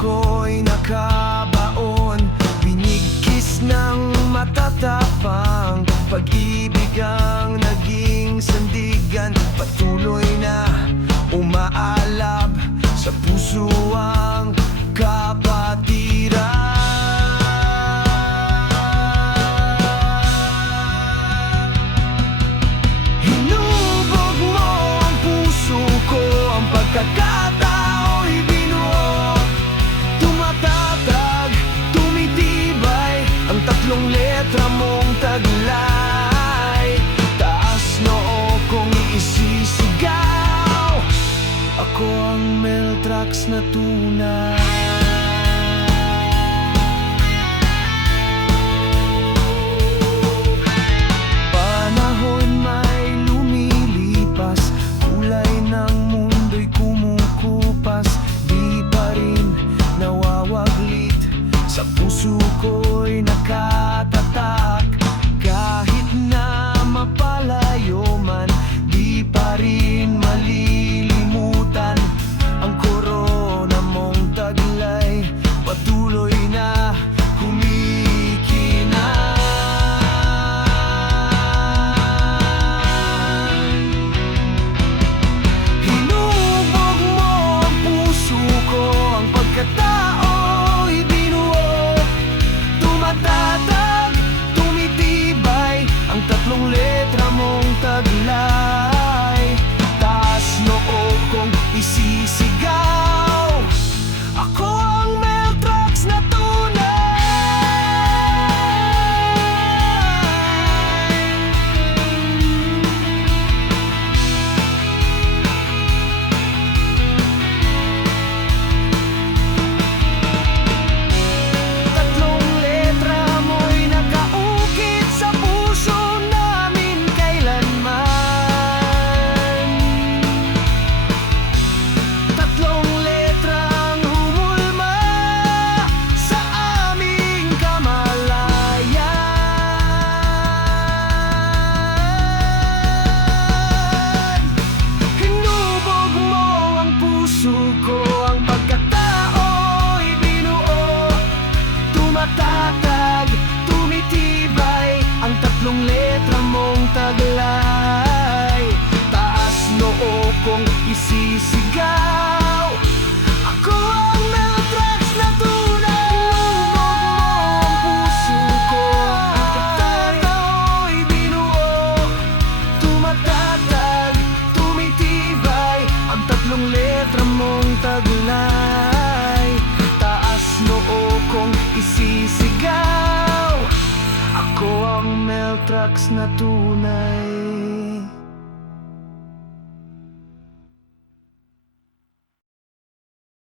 ko'y nakabaon, binigkis ng matatapang pag-ibig ang naging sandigan. Patuloy na umaalab sa puso ang kapatiran. Hinubog mo ang puso ko, ang pagkakatao'y binuo. Tumatatag, tumitibay ang tatlong letra mong taglay. Taas noo kong iisisigaw, ako ang Meltrax na tunay. Panahon may lumilipas, kulay ng mundo'y kumukupas, di pa rin nawawaglit, sa puso ko'y nakatatak. Kahit na mapalayo man, di pa rin malilimutan ang korona mong taglay. Patuloy na kumikinang. Hinubog mo ang puso ko, ang pagkatao'y binuo. Tumatatag, tumitibay ang tatlong letra mong taglay. Taas noo kong isisigaw, ako ang Meltrax na tunay. Tatlong letra mo'y nakaukit sa puso namin kailanman. Tatlong letrang humulma sa aming kamalayan. Hinubog mo ang puso ko, ang pagkatao'y binuo. Tumatatag, tumitibay ang tatlong letra mong taglay. Taas noo kong isisigaw, ako ang Meltrax na tunay. Hinubog mo ang puso ko, ang pagkatao'y binuo. Tumatatag, tumitibay ang tatlong letra mong taglay. Taas noo kong isisigaw, ako ang Meltrax na tunay.